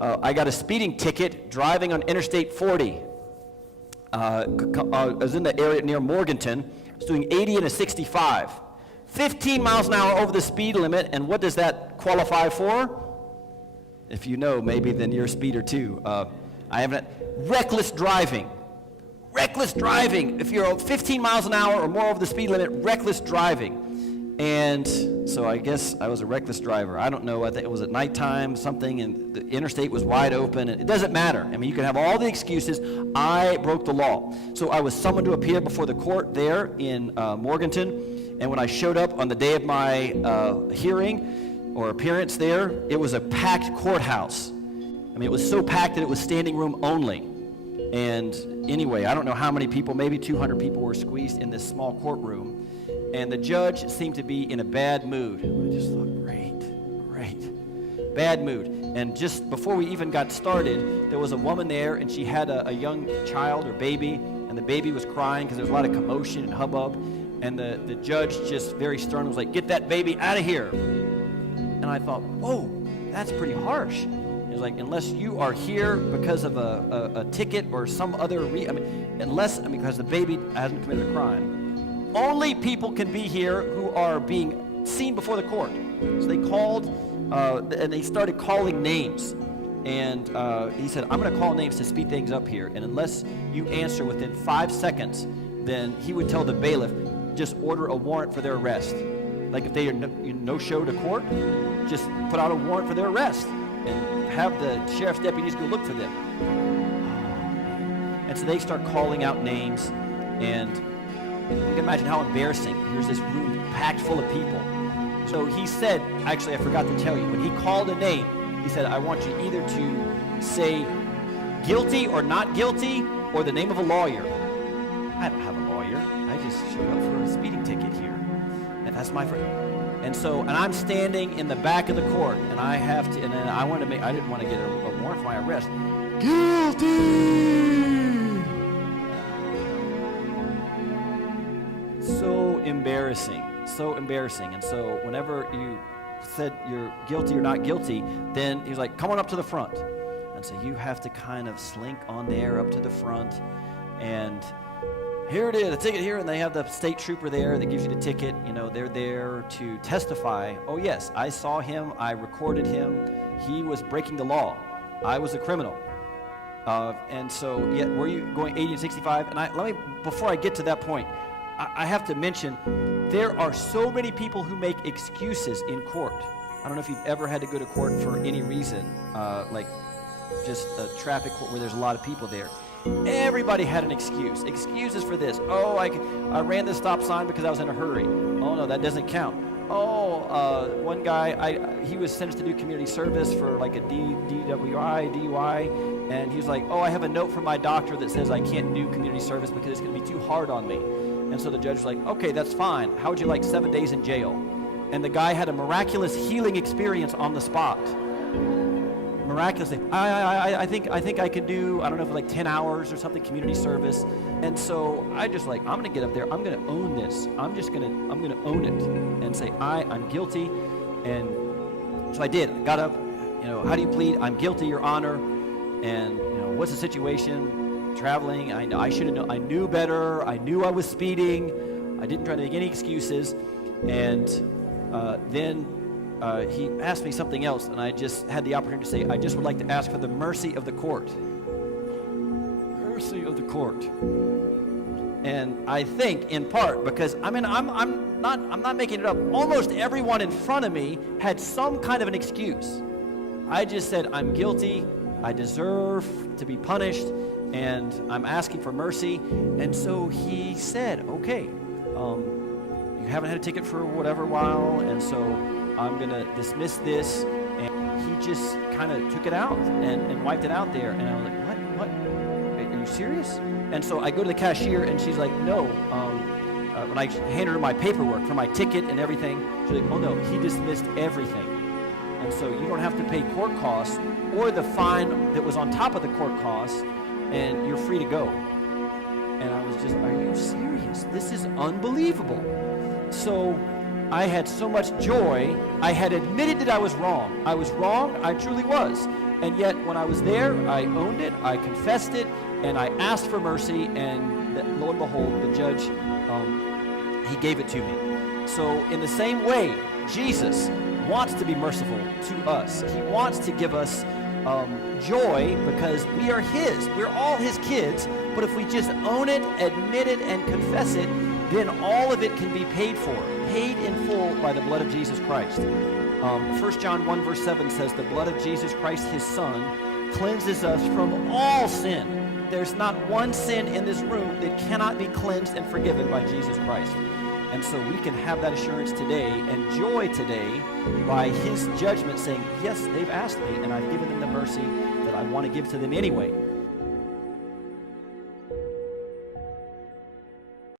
I got a speeding ticket driving on Interstate 40. I was in the area near Morganton. I was doing 80 and a 65. 15 miles an hour over the speed limit, and what does that qualify for? If you know, maybe then you're a speeder too. I haven't. Reckless driving. Reckless driving. If you're 15 miles an hour or more over the speed limit, reckless driving. And so I guess I was a reckless driver. I don't know, I think it was at nighttime, something, and the interstate was wide open. It doesn't matter. I mean, you can have all the excuses. I broke the law. So I was summoned to appear before the court there in Morganton. And when I showed up on the day of my hearing or appearance there, it was a packed courthouse. I mean, it was so packed that it was standing room only. And anyway, I don't know how many people, maybe 200 people were squeezed in this small courtroom. And the judge seemed to be in a bad mood. I just thought, great. Bad mood. And just before we even got started, there was a woman there, and she had a young child or baby, and the baby was crying because there was a lot of commotion and hubbub. And the judge just very stern was like, "Get that baby out of here." And I thought, whoa, that's pretty harsh. He was like, unless you are here because of a ticket or some other because the baby hasn't committed a crime. Only people can be here who are being seen before the court. So they called, and they started calling names. And he said, "I'm going to call names to speed things up here. And unless you answer within 5 seconds, then he would tell the bailiff, just order a warrant for their arrest. Like if they are no-show to court, just put out a warrant for their arrest and have the sheriff's deputies go look for them." And so they start calling out names, and you can imagine how embarrassing. Here's this room packed full of people. So he said, actually I forgot to tell you, when he called a name, he said, "I want you either to say guilty or not guilty, or the name of a lawyer." I don't have a lawyer. I just showed up for a speeding ticket here. And that's my friend. And so, and I'm standing in the back of the court, and I have to, and then I didn't want to get a warrant for my arrest. Guilty! So embarrassing. And so whenever you said you're guilty or not guilty, then he was like, "Come on up to the front." And so you have to kind of slink on there up to the front, and here it is, a ticket here, and they have the state trooper there that gives you the ticket. You know, they're there to testify. "Oh yes, I saw him, I recorded him, he was breaking the law, I was a criminal." And so, were you going 80 and 65? And before I get to that point, I have to mention, there are so many people who make excuses in court. I don't know if you've ever had to go to court for any reason, like just a traffic court where there's a lot of people there. Everybody had an excuse. Excuses for this. "Oh, I ran the stop sign because I was in a hurry." "Oh no, that doesn't count." "Oh, one guy, he was sentenced to do community service for like a DUI, and he was like, 'Oh, I have a note from my doctor that says I can't do community service because it's going to be too hard on me.'" And so the judge was like, "Okay, that's fine. How would you like 7 days in jail?" And the guy had a miraculous healing experience on the spot. Miraculously, I think I could do, I don't know, for like 10 hours or something, community service. And so I just like, I'm gonna get up there, I'm gonna own this. I'm gonna own it and say, I'm guilty. And so I did. I got up, "How do you plead?" "I'm guilty, Your Honor." And what's the situation? Traveling, I should have known, I knew better, I knew I was speeding, I didn't try to make any excuses. And then he asked me something else, and I just had the opportunity to say, "I just would like to ask for the mercy of the court." Mercy of the court. And I think in part because I'm not making it up. Almost everyone in front of me had some kind of an excuse. I just said, "I'm guilty, I deserve to be punished, and I'm asking for mercy." And so he said, "Okay, you haven't had a ticket for whatever while, and so I'm going to dismiss this." And he just kind of took it out and wiped it out there. And I was like, what? Are you serious? And so I go to the cashier, and she's like, "No." When I handed her my paperwork for my ticket and everything, she's like, "Oh no, he dismissed everything. And so you don't have to pay court costs or the fine that was on top of the court costs, and you're free to go." And I was just, "Are you serious? This is unbelievable." So I had so much joy. I had admitted that I was wrong. I was wrong. I truly was. And yet, when I was there, I owned it, I confessed it, and I asked for mercy, and lo and behold, the judge, he gave it to me. So in the same way, Jesus wants to be merciful to us. He wants to give us joy because we are his. We're all his kids, but if we just own it, admit it, and confess it, then all of it can be paid for, paid in full by the blood of Jesus Christ. 1 John 1 verse 7 says, the blood of Jesus Christ, his son, cleanses us from all sin. There's not one sin in this room that cannot be cleansed and forgiven by Jesus Christ. And so we can have that assurance today and joy today by his judgment saying, yes, they've asked me, and I've given them the mercy that I want to give to them anyway.